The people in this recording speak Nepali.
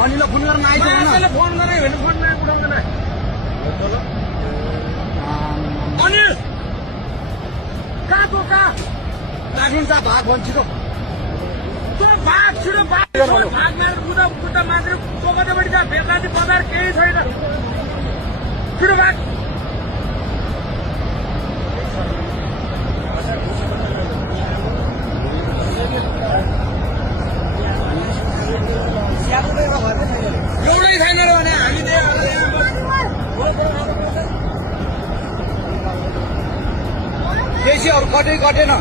अनिल फोन गर्न आइसक्यो फोन गरे भने फोन उठाउँदैन अनिल कहाँ तो कहाँ राखिन्छ भाग भन्छ छिटो भाग छिटो भाग मारेर बुढा मात्र पोखरीबाट जा बेलाजी बजार केही छैन छिटो भाग एउटै छैन र भने हामी बेसीहरू कटेन